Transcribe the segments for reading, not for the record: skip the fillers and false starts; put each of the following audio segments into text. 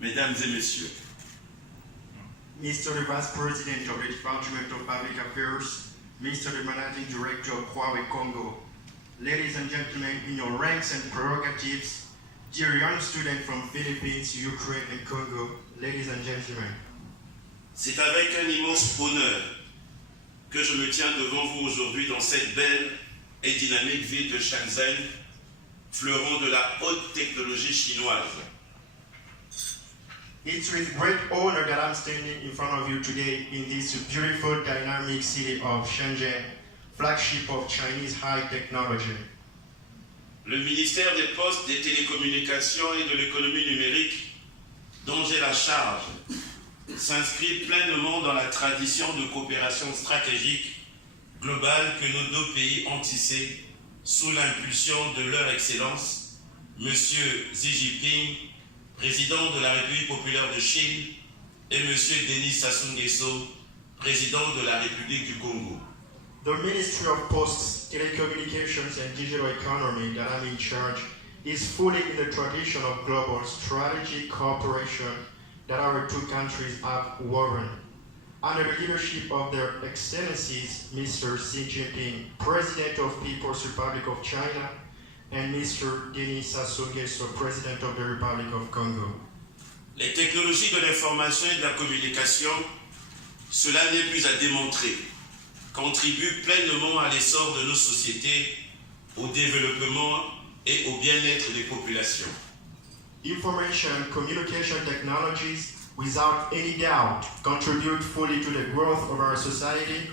Mesdames et messieurs, Mr. the Vice President of the Department of Public Affairs, Mr. the Managing Director of Huawei Congo, ladies and gentlemen in your ranks and prerogatives, dear young students from Philippines, Ukraine and Congo, ladies and gentlemen. c'est avec un immense honneur que je me tiens devant vous aujourd'hui dans cette belle et dynamique ville de Shenzhen, fleuron de la haute technologie chinoise. It's with great honor that I'm standing in front of you today in this beautiful, dynamic city of Shenzhen, flagship of Chinese high technology. Le ministère des Postes, des Télécommunications et de l'Économie numérique, dont j'ai la charge, s'inscrit pleinement dans la tradition de coopération stratégique globale que nos deux pays ont tissée sous l'impulsion de leur Excellence, M. Xi Jinping, président de la République populaire de Chine, et M. Denis Sassou Nguesso, président de la République du Congo. The Ministry of Posts, Telecommunications and Digital Economy that I'm in charge is fully in the tradition of global strategic cooperation that our two countries have woven. Under the leadership of their Excellencies, Mr. Xi Jinping, President of People's Republic of China, and Mr. Denis Sassou Nguesso, President of the Republic of Congo. Les technologies de l'information et de la communication, cela n'est plus à démontrer, contribuent pleinement à l'essor de nos sociétés, au développement et au bien-être des populations. Information and communication technologies, without any doubt, contribute fully to the growth of our society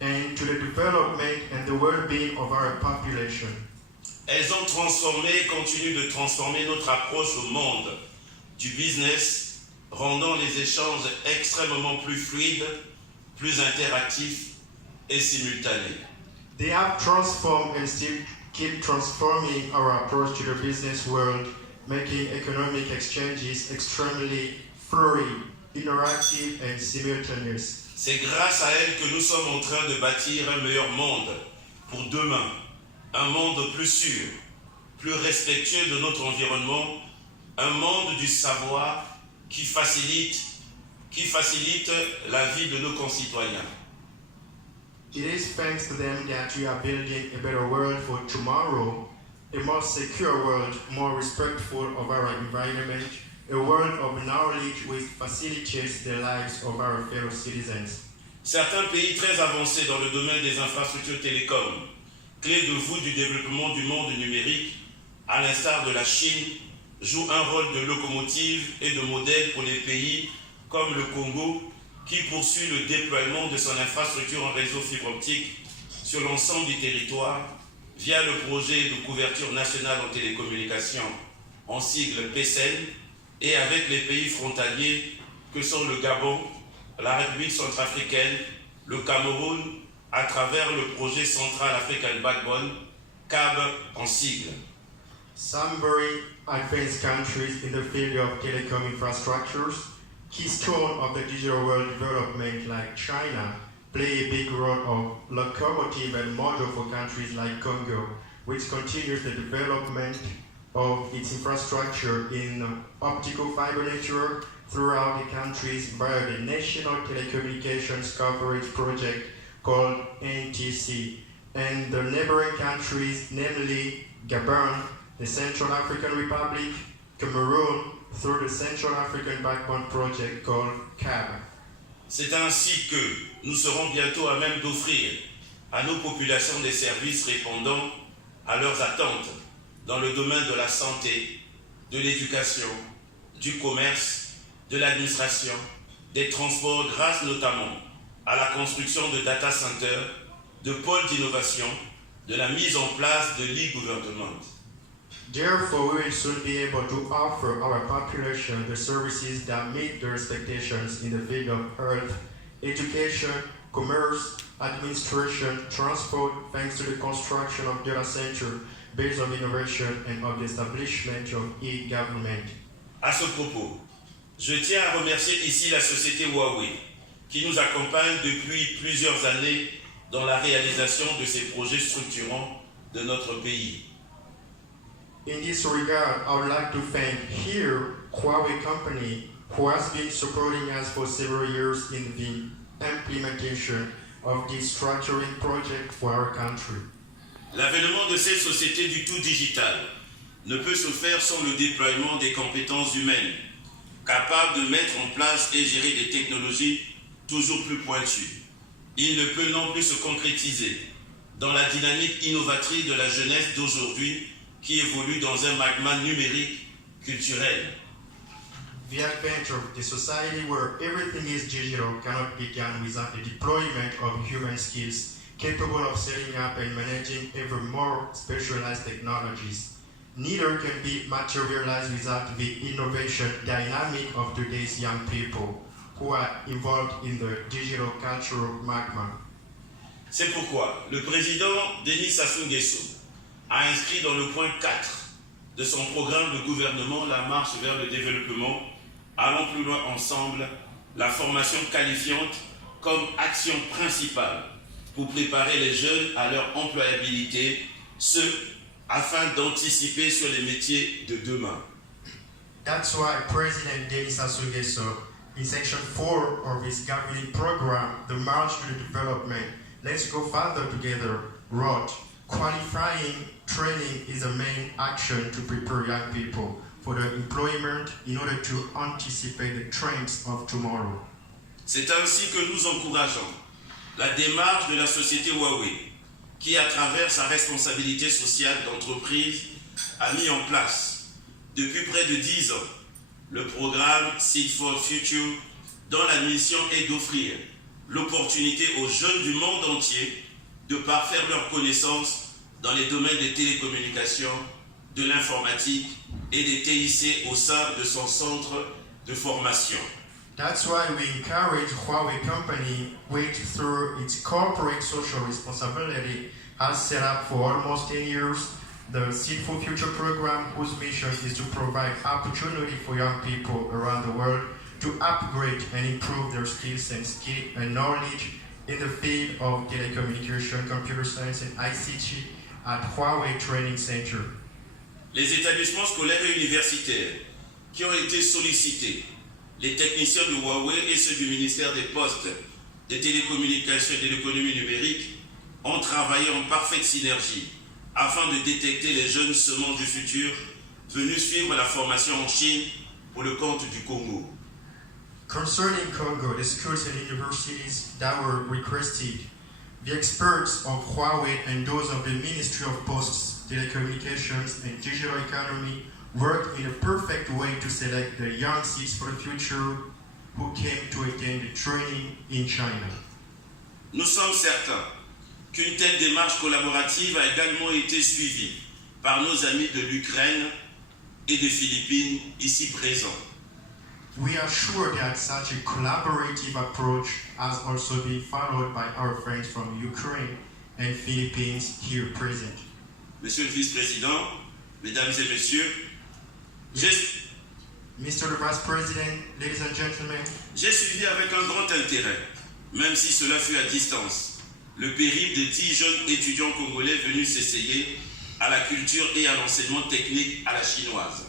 and to the development and the well-being of our population. Elles ont transformé et continuent de transformer notre approche au monde du business, rendant les échanges extrêmement plus fluides, plus interactifs et simultanés. They have transformed and still keep transforming our approach to the business world, making economic exchanges extremely fluid, interactive and simultaneous. C'est grâce à elles que nous sommes en train de bâtir un meilleur monde pour demain. Un monde plus sûr, plus respectueux de notre environnement, un monde du savoir qui facilite la vie de nos concitoyens. It is thanks to them that we are building a better world for tomorrow, a more secure world, more respectful of our environment, a world of knowledge which facilitates the lives of our fellow citizens. Certains pays très avancés dans le domaine des infrastructures télécoms, clé de voûte du développement du monde numérique, à l'instar de la Chine, joue un rôle de locomotive et de modèle pour les pays comme le Congo, qui poursuit le déploiement de son infrastructure en réseau fibre optique sur l'ensemble du territoire via le projet de couverture nationale en télécommunications, en sigle PCEN, et avec les pays frontaliers que sont le Gabon, la République centrafricaine, le Cameroun, à travers le projet Central African Backbone, CAB en sigle. Some very advanced countries in the field of telecom infrastructures, keystone of the digital world development like China, play a big role of locomotive and model for countries like Congo, which continues the development of its infrastructure in optical fiber network throughout the countries via the National Telecommunications Coverage Project called NTC, and the neighboring countries, namely Gabon, the Central African Republic, Cameroon, through the Central African Backbone Project called CAB. C'est ainsi que nous serons bientôt à même d'offrir à nos populations des services répondant à leurs attentes dans le domaine de la santé, de l'éducation, du commerce, de l'administration, des transports, grâce notamment à la construction de data centers, de pôles d'innovation, de la mise en place de l'e-government. Therefore, we will soon be able to offer our population the services that meet their expectations in the field of health, education, commerce, administration, transport, thanks to the construction of data centers, based on innovation and of the establishment of e-government. À ce propos, je tiens à remercier ici la société Huawei, qui nous accompagne depuis plusieurs années dans la réalisation de ces projets structurants de notre pays. In this regard, I would like to thank here Huawei company, who has been supporting us for several years in the implementation of this structuring project for our country. L'avènement de cette société du tout digitale ne peut se faire sans le déploiement des compétences humaines, capables de mettre en place et gérer des technologies toujours plus pointues. Il ne peut non plus se concrétiser dans la dynamique innovatrice de la jeunesse d'aujourd'hui qui évolue dans un magma numérique culturel. The advent of the society where everything is digital cannot be done without the deployment of human skills capable of setting up and managing ever more specialized technologies. Neither can be materialized without the innovation dynamic of today's young people who are involved in the digital cultural magma. C'est pourquoi le président Denis Sassou Nguesso a inscrit dans le point 4 de son programme de gouvernement La marche vers le développement, allons plus loin ensemble, la formation qualifiante comme action principale pour préparer les jeunes à leur employabilité, ce afin d'anticiper sur les métiers de demain. That's why President Denis Sassou Nguesso, in section 4 of his governing program, The March to Development, Let's Go Further Together, wrote, qualifying training is a main action to prepare young people for their employment in order to anticipate the trends of tomorrow. C'est ainsi que nous encourageons la démarche de la société Huawei, qui, à travers sa responsabilité sociale d'entreprise, a mis en place, depuis près de 10 ans, le programme Seed for Future, dont la mission est d'offrir l'opportunité aux jeunes du monde entier de parfaire leurs connaissances dans les domaines des télécommunications, de l'informatique et des TIC au sein de son centre de formation. That's why we encourage Huawei company, which through its corporate social responsibility has set up for almost 10 years the Seed for Future program, whose mission is to provide opportunity for young people around the world to upgrade and improve their skills and knowledge in the field of telecommunication, computer science and ICT at Huawei Training Center. Les établissements scolaires et universitaires qui ont été sollicités, les techniciens de Huawei et ceux du ministère des Postes, des Télécommunications et de l'économie numérique ont travaillé en parfaite synergie afin de détecter les jeunes sements du futur venus suivre la formation en Chine pour le compte du Congo. Concerning Congo, the schools and universities that were requested, the experts of Huawei and those of the Ministry of Posts, Telecommunications and Digital Economy worked in a perfect way to select the young seeds for the future who came to attend the training in China. Nous sommes certains qu'une telle démarche collaborative a également été suivie par nos amis de l'Ukraine et des Philippines ici présents. We are sure that such a collaborative approach has also been followed by our friends from Ukraine and Philippines here present. Monsieur le Vice-président, Mesdames et Messieurs, Mr. the Vice President, ladies and gentlemen, j'ai suivi avec un grand intérêt, même si cela fut à distance, le périple des 10 jeunes étudiants congolais venus s'essayer à la culture et à l'enseignement technique à la chinoise.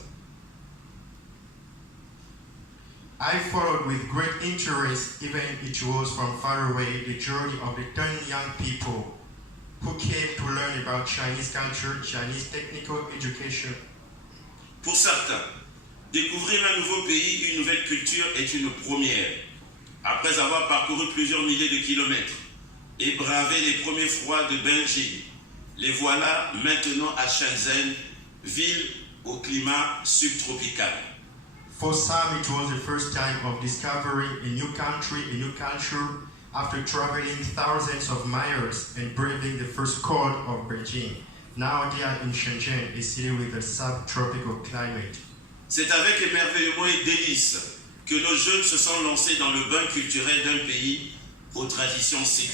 I followed with great interest, even if it was from far away, the journey of the 10 young people who came to learn about Chinese culture, Chinese technical education. Pour certains, découvrir un nouveau pays, une nouvelle culture est une première. Après avoir parcouru plusieurs milliers de kilomètres et bravé les premiers froids de Beijing, les voilà maintenant à Shenzhen, ville au climat subtropical. For some, it was the first time of discovering a new country, a new culture, after traveling thousands of miles and braving the first cold of Beijing. Now they are in Shenzhen, a city with a subtropical climate. C'est avec émerveillement et délice que nos jeunes se sont lancés dans le bain culturel d'un pays aux traditions séculaires.